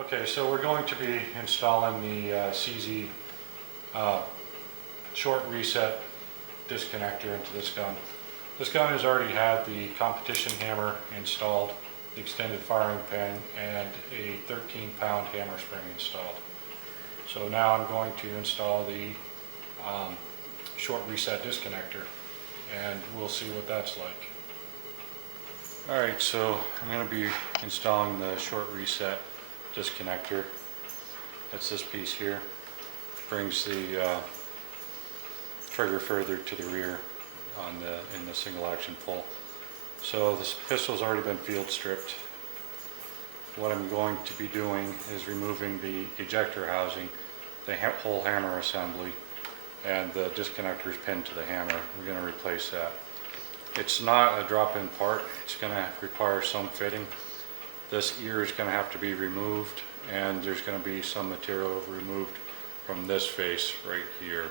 Okay, so we're going to be installing the CZ short reset disconnector into this gun. This gun has already had the competition hammer installed, the extended firing pin, and a 13-pound hammer spring installed. So now I'm going to install the short reset disconnector, and we'll see what that's like. Alright, so I'm going to be installing the short reset disconnector. That's this piece here. Brings the trigger further to the rear in the single action pull. So this pistol's already been field stripped. What I'm going to be doing is removing the ejector housing, the whole hammer assembly, and the disconnector is pinned to the hammer. We're going to replace that. It's not a drop-in part. It's going to require some fitting. This ear is going to have to be removed, and there's going to be some material removed from this face right here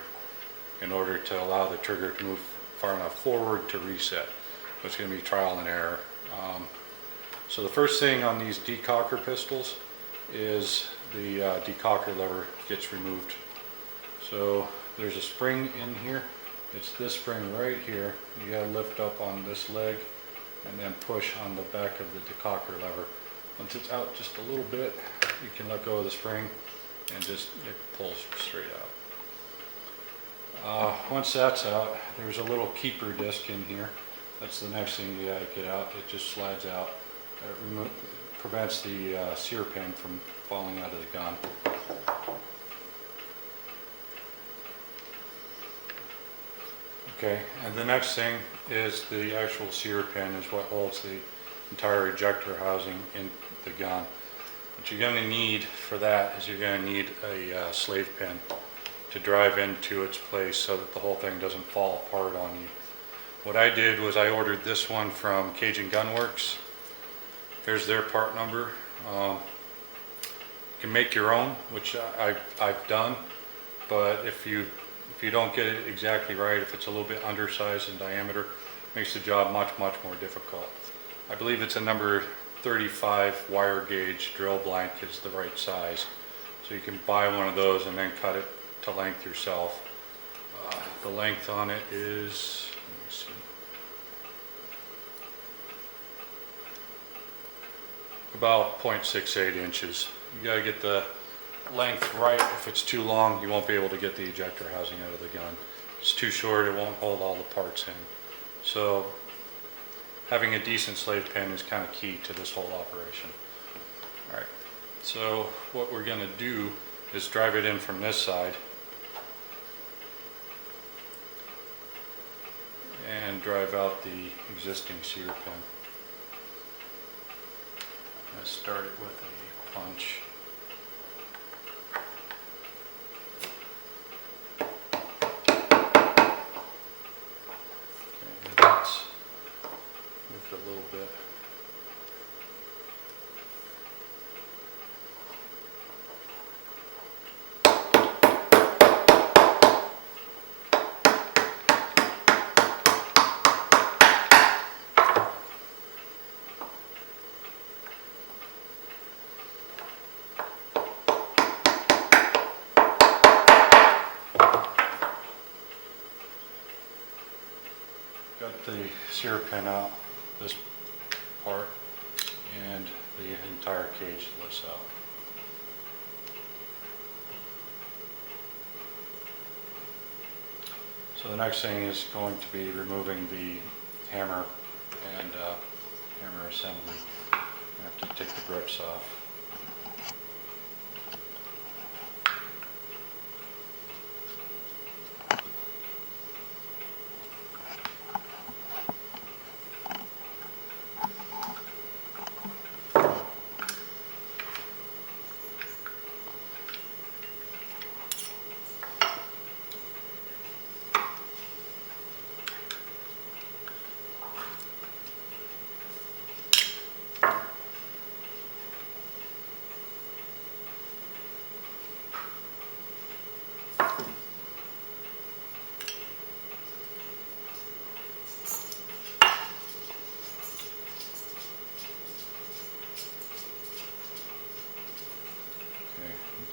in order to allow the trigger to move far enough forward to reset. So it's going to be trial and error. So the first thing on these decocker pistols is the decocker lever gets removed. So there's a spring in here. It's this spring right here. You got to lift up on this leg and then push on the back of the decocker lever. Once it's out just a little bit, you can let go of the spring and just it pulls straight out. Once that's out, there's a little keeper disc in here. That's the next thing you got to get out. It just slides out. It prevents the Sear pin from falling out of the gun. Okay, and the next thing is the actual Sear pin is what holds the entire ejector housing in the gun. What you're going to need for that is you're going to need a slave pin to drive into its place so that the whole thing doesn't fall apart on you. What I did was I ordered this one from Cajun Gun Works. Here's their part number. You can make your own, which I've done, but if you don't get it exactly right, if it's a little bit undersized in diameter, it makes the job much more difficult. I believe it's a number 35 wire gauge drill blank is the right size. So you can buy one of those and then cut it to length yourself. The length on it is, let me see, about 0.68 inches. You gotta get the length right. If it's too long, you won't be able to get the ejector housing out of the gun. If it's too short, it won't hold all the parts in. So having a decent slave pin is kind of key to this whole operation. Alright, so what we're going to do is drive it in from this side and drive out the existing Sear pin. Let's start it with a punch. A little bit. Got the Sear pin out, this part, and the entire cage lifts out. So the next thing is going to be removing the hammer and hammer assembly. You have to take the grips off.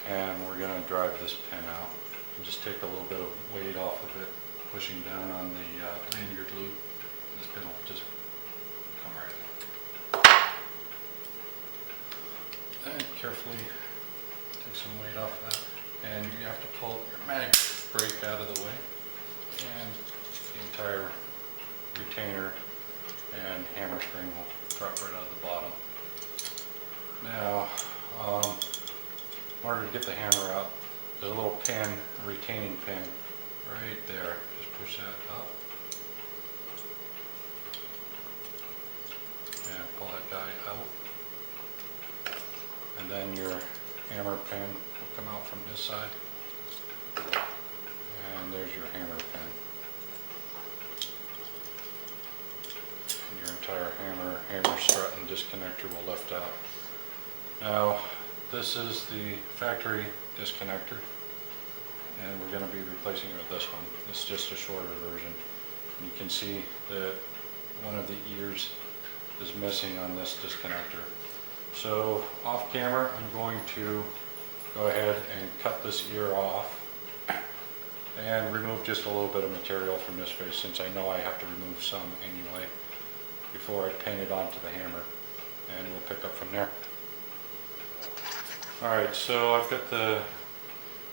and we're going to drive this pin out. And just take a little bit of weight off of it, pushing down on the lanyard loop. This pin will just come right in. And carefully take some weight off that. And you have to pull your mag brake out of the way, and the entire retainer and hammer spring will drop right out of the bottom. Now, in order to get the hammer out, there's a little pin, a retaining pin, right there. Just push that up and pull that guy out. And then your hammer pin will come out from this side. And there's your hammer pin. And your entire hammer strut and disconnector will lift out. Now, this is the factory disconnector, and we're going to be replacing it with this one. It's just a shorter version. And you can see that one of the ears is missing on this disconnector. So off camera, I'm going to go ahead and cut this ear off and remove just a little bit of material from this face, since I know I have to remove some anyway before I pin it onto the hammer, and we'll pick up from there. Alright, so I've got the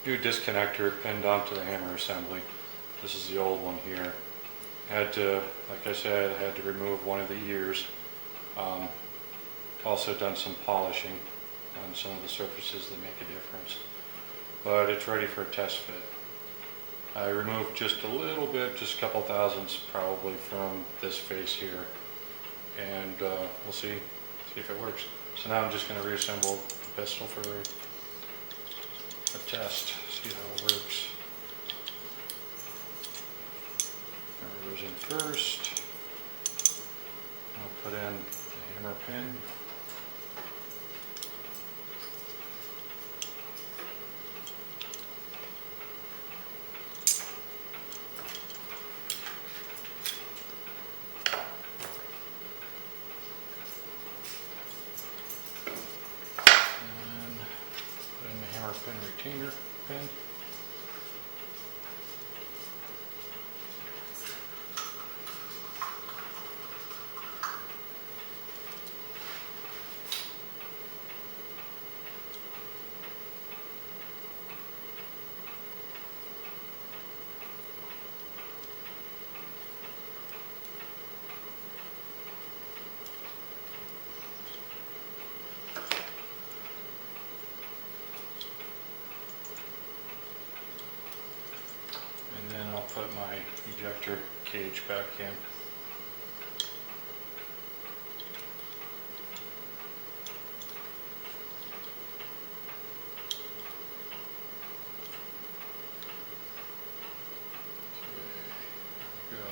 new disconnector pinned onto the hammer assembly. This is the old one here. I had to, like I said, I had to remove one of the ears. Also done some polishing on some of the surfaces that make a difference. But it's ready for a test fit. I removed just a little bit, just a couple thousandths probably from this face here. And we'll see if it works. So now I'm just going to reassemble the pistol for a test, see how it works. Hammer goes in first. I'll put in the hammer pin. Pin retainer pin. Put my ejector cage back in. Okay, there we go.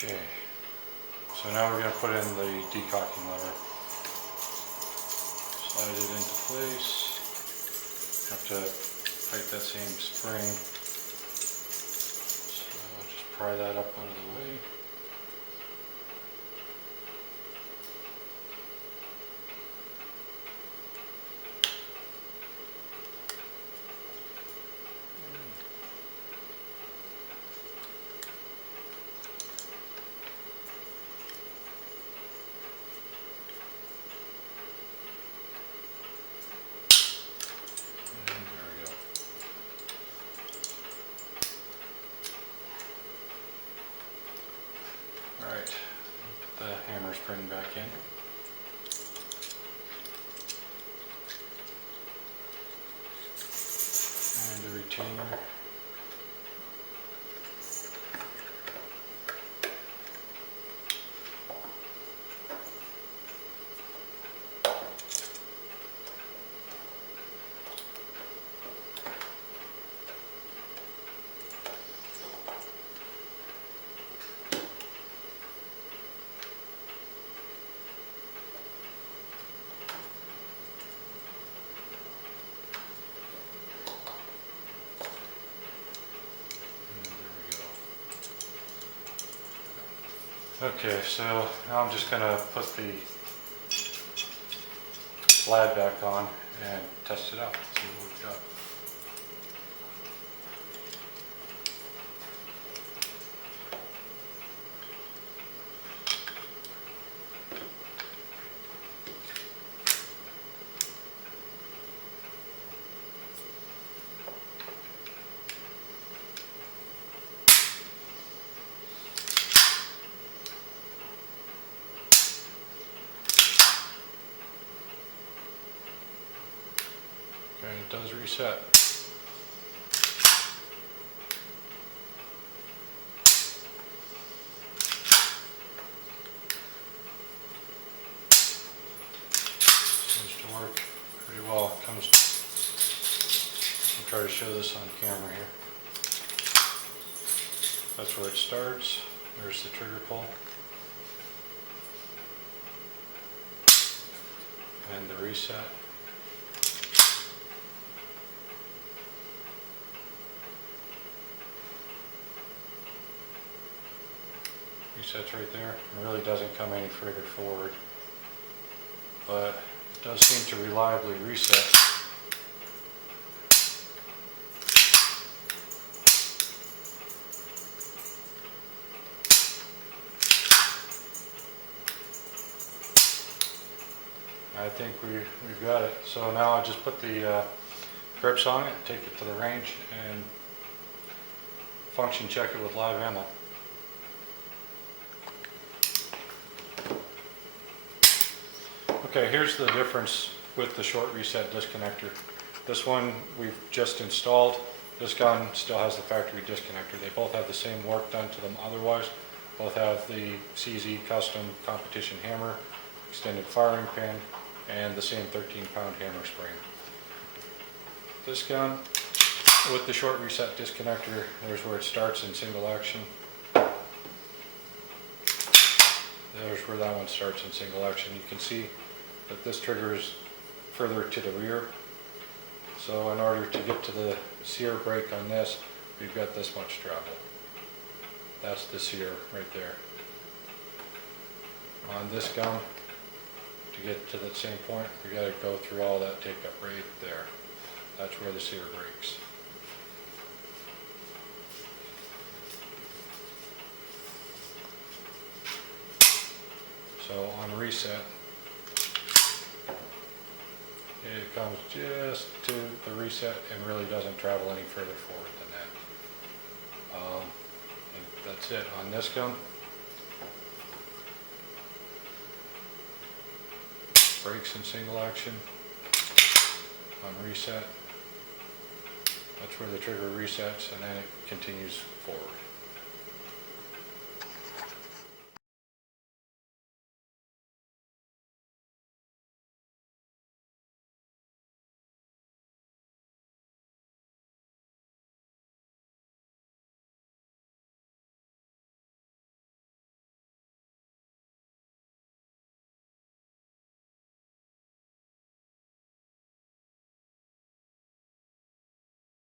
Okay, so now we're going to put in the decocking lever. Slide it into place. Have to tighten that same spring. So I'll just pry that up out of the way. Alright, put the hammer spring back in. And the retainer. Okay, so now I'm just going to put the slab back on and test it out, see what we've got. And it does reset. Seems to work pretty well. I'll try to show this on camera here. That's where it starts. There's the trigger pull. And the reset. Resets right there. It really doesn't come any further forward, but it does seem to reliably reset. I think we've got it. So now I'll just put the grips on it, take it to the range, and function check it with live ammo. Okay, here's the difference with the short reset disconnector. This one we've just installed. This gun still has the factory disconnector. They both have the same work done to them otherwise. Both have the CZ custom competition hammer, extended firing pin, and the same 13-pound hammer spring. This gun, with the short reset disconnector, there's where it starts in single action. There's where that one starts in single action. You can see that this trigger is further to the rear. So in order to get to the Sear brake on this, we've got this much travel. That's the Sear right there. On this gun, to get to that same point, we got to go through all that take up right there. That's where the Sear brakes. So on reset, it comes just to the reset and really doesn't travel any further forward than that. And that's it on this gun. Brakes in single action. On reset, that's where the trigger resets and then it continues forward.